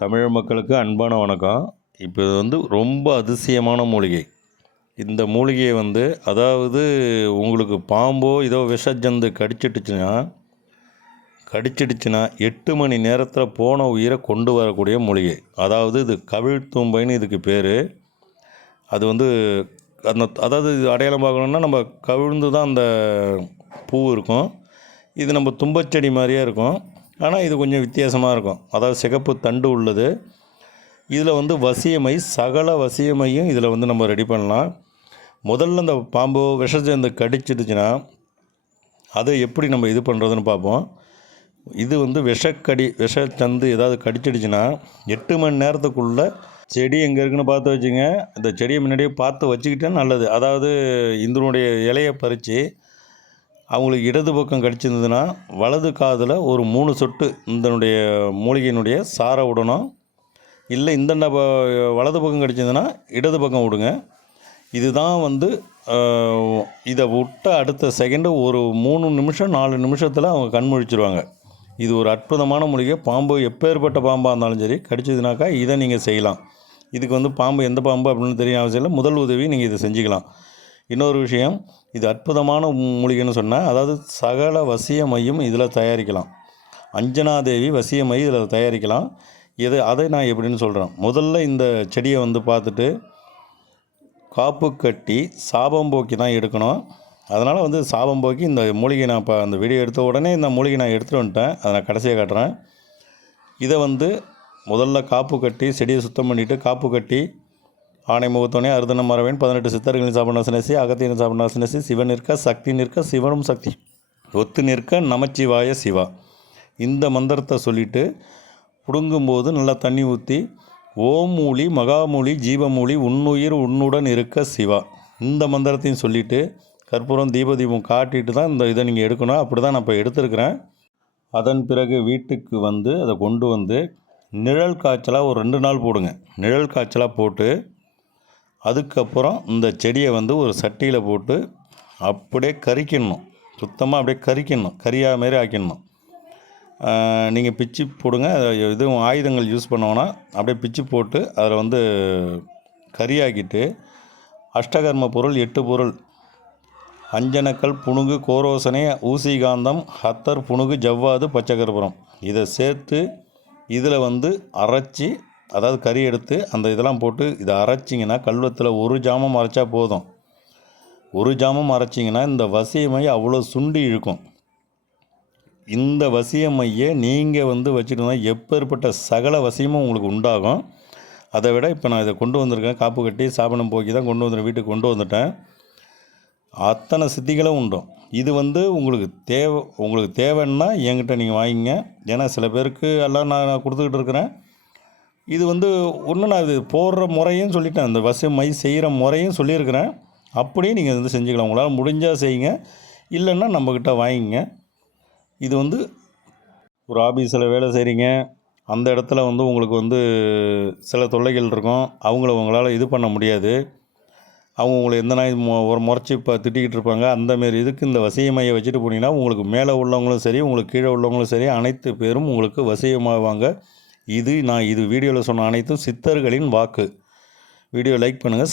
தமிழ் மக்களுக்கு அன்பான வணக்கம். இப்போ இது ரொம்ப அதிசயமான மூலிகை. இந்த மூலிகையை அதாவது உங்களுக்கு பாம்போ ஏதோ விஷஜந்து கடிச்சிடுச்சுன்னா 8 மணி நேரத்தில் போன உயிரை கொண்டு வரக்கூடிய மூலிகை. அதாவது இது கவிழ்த்தும்பைன்னு இதுக்கு பேர். அது அதாவது இது அடையாளம் பார்க்கணுன்னா நம்ம கவிழ்ந்து தான் அந்த பூ இருக்கும். இது நம்ம தும்பச்செடி மாதிரியே இருக்கும். ஆனால் இது கொஞ்சம் வித்தியாசமாக இருக்கும். அதாவது சிகப்பு தண்டு உள்ளது. இதில் வசியமை, சகல வசியமையும் இதில் நம்ம ரெடி பண்ணலாம். முதல்ல இந்த பாம்பு விஷஜந்து கடிச்சிடுச்சுன்னா அதை எப்படி நம்ம இது பண்ணுறதுன்னு பார்ப்போம். இது விஷச்சந்து ஏதாவது கடிச்சிடுச்சுன்னா 8 மணி நேரத்துக்குள்ளே செடி எங்கே இருக்குன்னு பார்த்து வச்சுங்க. இந்த செடியை முன்னாடியே பார்த்து வச்சுக்கிட்டா நல்லது. அதாவது இதனுடைய இலையை பறித்து அவங்களுக்கு இடது பக்கம் கடிச்சிருந்ததுன்னா வலது காதில் ஒரு 3 சொட்டு இதனுடைய மூலிகையினுடைய சாரை விடணும். இல்லை இந்த வலது பக்கம் கடிச்சிருந்ததுன்னா இடது பக்கம் விடுங்க. இதுதான் இதை விட்ட அடுத்த செகண்டு ஒரு 3 நிமிஷம் 4 நிமிஷத்தில் அவங்க கண் முழிச்சிருவாங்க. இது ஒரு அற்புதமான மூலிகை. பாம்பு எப்பேற்பட்ட பாம்பாக இருந்தாலும் சரி கடிச்சதுனாக்கா இதை நீங்கள் செய்யலாம். இதுக்கு பாம்பு எந்த பாம்பு அப்படின்னு தெரிய அவசியம் இல்லை. முதல் உதவி நீங்கள் இதை செஞ்சுக்கலாம். இன்னொரு விஷயம், இது அற்புதமான மூலிகைன்னு சொன்னால், அதாவது சகல வசியமையும் இதில் தயாரிக்கலாம். அஞ்சனாதேவி வசியமை இதில் தயாரிக்கலாம். அதை நான் எப்படின்னு சொல்கிறேன். முதல்ல இந்த செடியை பார்த்துட்டு காப்பு கட்டி சாபம் போக்கி தான் எடுக்கணும். அதனால் சாபம் போக்கி இந்த மூலிகை நான் இப்போ அந்த வீடியோ எடுத்த உடனே இந்த மூலிகை நான் எடுத்துகிட்டு வந்துட்டேன். அதை நான் கடைசியாக காட்டுறேன். இதை முதல்ல காப்பு கட்டி செடியை சுத்தம் பண்ணிவிட்டு காப்பு கட்டி ஆணை முகத்தோனே அருதன மரவேன் 18 சித்தர்களின் சாபநாசனசி அகத்தியின் சாபநாசனசி சிவன் நிற்க சக்தி நிற்க சிவனும் சக்தி ஒத்து நிற்க நமச்சிவாய சிவா. இந்த மந்திரத்தை சொல்லிவிட்டு பிடுங்கும்போது நல்லா தண்ணி ஊற்றி ஓம் மூலி மகாமூலி ஜீவமூலி உன்னுயிர் உன்னுடன் இருக்க சிவா. இந்த மந்திரத்தையும் சொல்லிவிட்டு கற்பூரம் தீபம் காட்டிட்டு தான் இதை நீங்கள் எடுக்கணும். அப்படி தான் நான் இப்போ எடுத்துருக்கிறேன். அதன் பிறகு வீட்டுக்கு அதை கொண்டு நிழல் காய்ச்சலாக ஒரு 2 நாள் போடுங்க. நிழல் காய்ச்சலாக போட்டு அதுக்கப்புறம் இந்த செடியை ஒரு சட்டியில் போட்டு அப்படியே கறிக்கிடணும். சுத்தமாக அப்படியே கறிக்கிடணும். கறியா மாரி ஆக்கிடணும். நீங்கள் பிச்சு போடுங்க. எதுவும் ஆயுதங்கள் யூஸ் பண்ணோன்னா அப்படியே பிச்சு போட்டு அதில் கறியாக்கிட்டு அஷ்டகர்ம பொருள் 8 பொருள் அஞ்சனக்கல் புணுகு கோரோசனை ஊசிகாந்தம் ஹத்தர் புணுகு ஜவ்வாது பச்சைக்கற்பூரம் இதை சேர்த்து இதில் அரைச்சி, அதாவது கறி எடுத்து அந்த இதெல்லாம் போட்டு இதை அரைச்சிங்கன்னா கல்வத்தில் 1 ஜாமம் அரைச்சா போதும். 1 ஜாமம் அரைச்சிங்கன்னா இந்த வசியமை அவ்வளோ சுண்டி இழுக்கும். இந்த வசியமையை நீங்கள் வச்சுட்டோம்னா எப்பேற்பட்ட சகல வசியமும் உங்களுக்கு உண்டாகும். அதை விட இப்போ நான் இதை கொண்டு வந்திருக்கேன். காப்பு கட்டி சாபனம் போக்கி தான் வீட்டுக்கு கொண்டு வந்துட்டேன். அத்தனை சித்திகளும் உண்டும். இது உங்களுக்கு தேவைன்னா என்கிட்ட நீங்கள் வாங்கிங்க. ஏன்னா சில பேருக்கு எல்லாம் நான் கொடுத்துக்கிட்டு இருக்கிறேன். இது ஒன்று நான் இது போடுற முறையும் சொல்லிட்டேன். அந்த வசியமை செய்கிற முறையும் சொல்லியிருக்கிறேன். அப்படியே நீங்கள் செஞ்சுக்கலாம். உங்களால் முடிஞ்சால் செய்யுங்க, இல்லைன்னா நம்மக்கிட்ட வாங்கிங்க. இது ஒரு ஆஃபீஸில் வேலை செய்கிறீங்க, அந்த இடத்துல உங்களுக்கு சில தொல்லைகள் இருக்கும். அவங்கள உங்களால் இது பண்ண முடியாது. அவங்க உங்களை எந்த நாய் ஒரு முறைச்சி இப்போ திட்டிக்கிட்டு இருப்பாங்க. அந்தமாரி இதுக்கு இந்த வசியமையை வச்சுட்டு போனீங்கன்னா உங்களுக்கு மேலே உள்ளவங்களும் சரி உங்களுக்கு கீழே உள்ளவங்களும் சரி அனைத்து பேரும் உங்களுக்கு வசியமாவாங்க. இது வீடியோவில் சொன்ன அனைத்தும் சித்தர்களின் வாக்கு. வீடியோ லைக் பண்ணுங்கள்.